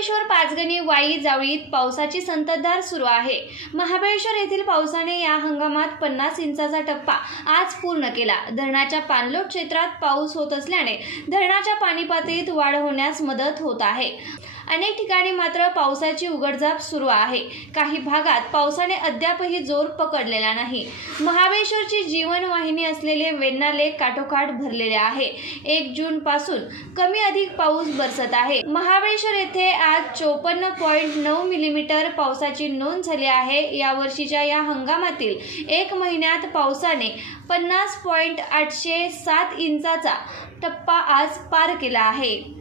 महाबळेश्वर, पाचगणी, वाई, जावळीत पावसाची संततधार सुरू आहे। महाबळेश्वर येथील पावसाने या हंगामात 50 इंचाचा टप्पा आज पूर्ण केला। धरणाच्या पाणलोट क्षेत्रात पाऊस होत असल्याने धरणाच्या पाणी पातळीत वाढ होण्यास मदत होत आहे। अनेक ठिकाणी मात्र पावसाची उघडझाप सुरू आहे। काही भागात पावसाने अद्यापही जोर पकडलेला नाही। महाबळेश्वरची जीवनवाहिनी असलेले वेण्णा लेक काठोकाठ भरलेले आहे। 1 जून पासून कमी अधिक पाऊस बरसत आहे। महाबळेश्वर येथे आज 54.9 मिलीमीटर पावसाची नोंद झाली आहे। या वर्षीच्या या हंगामातील 1 महिन्यात पावसाने 50.807 इंचाचा टप्पा आज पार केला आहे।